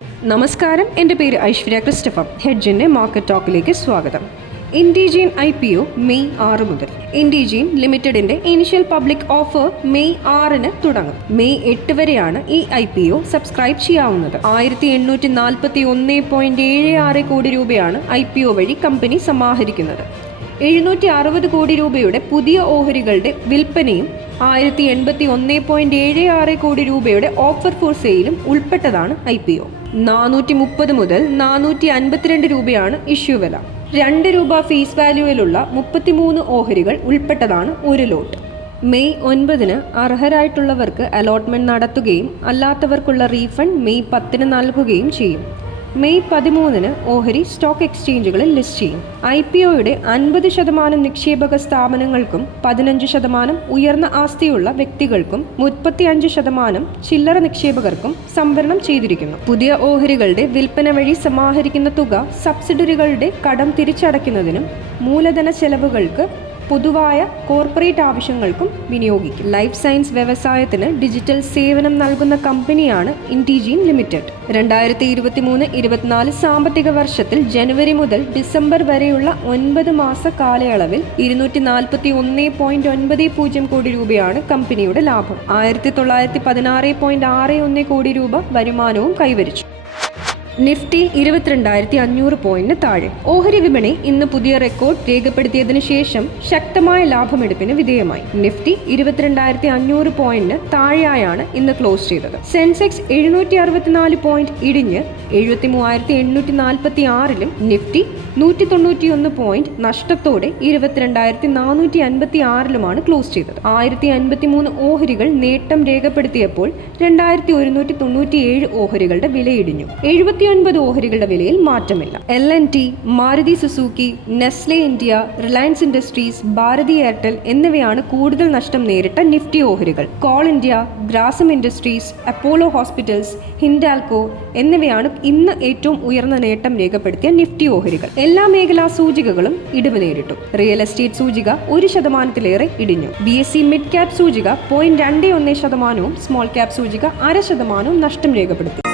നമസ്കാരം. എന്റെ പേര് ഐശ്വര്യ ക്രിസ്റ്റഫർ. ഹെഡ്ജിന്റെ മാർക്കറ്റ് ടോക്കിലേക്ക് സ്വാഗതം. Indegene I P O May ആറ് മുതൽ. ഇൻഡിജീൻ ലിമിറ്റഡിന്റെ ഇനിഷ്യൽ പബ്ലിക് ഓഫർ മെയ് ആറിന് തുടങ്ങും. മെയ് എട്ട് വരെയാണ് ഈ ഐ പി ഒ സബ്സ്ക്രൈബ് ചെയ്യാവുന്നത്. ആയിരത്തി എണ്ണൂറ്റി നാൽപ്പത്തി ഒന്ന് പോയിന്റ് ഏഴ് ആറ് കോടി രൂപയാണ് ഐ പി ഒ വഴി കമ്പനി സമാഹരിക്കുന്നത്. എഴുന്നൂറ്റി അറുപത് കോടി രൂപയുടെ പുതിയ ഓഹരികളുടെ വിൽപ്പനയും ആയിരത്തി എൺപത്തി ഒന്ന് പോയിന്റ് ഏഴ് ആറ് കോടി രൂപയുടെ ഓഫർ ഫോർ സെയിലും ഉൾപ്പെട്ടതാണ് ഐ പി ഒ. നാനൂറ്റി മുപ്പത് മുതൽ നാനൂറ്റി അൻപത്തിരണ്ട് രൂപയാണ് ഇഷ്യൂ വില. രണ്ട് രൂപ ഫീസ് വാല്യൂവിലുള്ള മുപ്പത്തിമൂന്ന് ഓഹരികൾ ഉൾപ്പെട്ടതാണ് ഒരു ലോട്ട്. മെയ് ഒൻപതിന് അർഹരായിട്ടുള്ളവർക്ക് അലോട്ട്മെന്റ് നടത്തുകയും അല്ലാത്തവർക്കുള്ള റീഫണ്ട് മെയ് പത്തിന് നൽകുകയും ചെയ്യും. മെയ് പതിമൂന്നിന് ഓഹരി സ്റ്റോക്ക് എക്സ്ചേഞ്ചുകളിൽ ലിസ്റ്റ് ചെയ്യും. ഐ പി ഒയുടെ അൻപത് ശതമാനം നിക്ഷേപക സ്ഥാപനങ്ങൾക്കും പതിനഞ്ച് ശതമാനം ഉയർന്ന ആസ്തിയുള്ള വ്യക്തികൾക്കും മുപ്പത്തിയഞ്ച് ശതമാനം ചില്ലറ നിക്ഷേപകർക്കും സംവരണം ചെയ്തിരിക്കുന്നു. പുതിയ ഓഹരികളുടെ വിൽപ്പന വഴി സമാഹരിക്കുന്ന തുക സബ്സിഡറികളുടെ കടം തിരിച്ചടയ്ക്കുന്നതിനും മൂലധന ചെലവുകൾക്ക് പൊതുവായ കോർപ്പറേറ്റ് ആവശ്യങ്ങൾക്കും വിനിയോഗിക്കും. ലൈഫ് സയൻസ് വ്യവസായത്തിന് ഡിജിറ്റൽ സേവനം നൽകുന്ന കമ്പനിയാണ് ഇന്റീജീൻ ലിമിറ്റഡ്. രണ്ടായിരത്തി ഇരുപത്തി മൂന്ന് ഇരുപത്തിനാല് സാമ്പത്തിക വർഷത്തിൽ ജനുവരി മുതൽ ഡിസംബർ വരെയുള്ള ഒൻപത് മാസ കാലയളവിൽ ഇരുന്നൂറ്റി നാൽപ്പത്തി ഒന്ന് പോയിന്റ് ഒൻപത് പൂജ്യം കോടി രൂപയാണ് കമ്പനിയുടെ ലാഭം. ആയിരത്തി തൊള്ളായിരത്തി പതിനാറ് പോയിന്റ് ആറ് ഒന്ന് കോടി രൂപ വരുമാനവും കൈവരിച്ചു. നിഫ്റ്റി ഇരുപത്തിരണ്ടായിരത്തി അഞ്ഞൂറ് പോയിന്റിന് താഴെ. ഓഹരി വിപണി ഇന്ന് പുതിയ റെക്കോർഡ് രേഖപ്പെടുത്തിയതിനു ശേഷം ശക്തമായ ലാഭമെടുപ്പിന് വിധേയമായി. നിഫ്റ്റി ഇരുപത്തിരണ്ടായിരത്തി അഞ്ഞൂറ് പോയിന്റിന് താഴെയായാണ് ഇന്ന് ക്ലോസ് ചെയ്തത്. സെൻസെക്സ് എഴുന്നൂറ്റി അറുപത്തിനാല് പോയിന്റ് ഇടിഞ്ഞ് എഴുപത്തി മൂവായിരത്തി എണ്ണൂറ്റി നാൽപ്പത്തി ആറിലും നിഫ്റ്റി നൂറ്റി തൊണ്ണൂറ്റിയൊന്ന് പോയിന്റ് നഷ്ടത്തോടെ ഇരുപത്തിരണ്ടായിരത്തി നാനൂറ്റി അൻപത്തി ആറിലുമാണ് ക്ലോസ് ചെയ്തത്. ആയിരത്തി അൻപത്തി മൂന്ന് ഓഹരികൾ നേട്ടം രേഖപ്പെടുത്തിയപ്പോൾ രണ്ടായിരത്തി ഒരുന്നൂറ്റി തൊണ്ണൂറ്റിയേഴ് ഓഹരികളുടെ വിലയിടിഞ്ഞു. എഴുപത്തിയൊൻപത് ഓഹരികളുടെ വിലയിൽ മാറ്റമില്ല. L N T Maruti Suzuki Nestle India Reliance Industries Bharti Airtel എന്നിവയാണ് കൂടുതൽ നഷ്ടം നേരിട്ട നിഫ്റ്റി ഓഹരികൾ. Coal India Grasim Industries Apollo Hospitals Hindalco എന്നിവയാണ് ഇന്ന് ഏറ്റവും ഉയർന്ന നേട്ടം രേഖപ്പെടുത്തിയ നിഫ്റ്റി ഓഹരികൾ. എല്ലാ മേഖലാ സൂചികകളും ഇടിവ് നേരിട്ടു. റിയൽ എസ്റ്റേറ്റ് സൂചിക ഒരു ശതമാനത്തിലേറെ ഇടിഞ്ഞു. B S C mid cap സൂചിക പോയിന്റ് രണ്ട് ഒന്ന് ശതമാനവും സ്മോൾ ക്യാപ് സൂചിക അര ശതമാനവും നഷ്ടം രേഖപ്പെടുത്തി.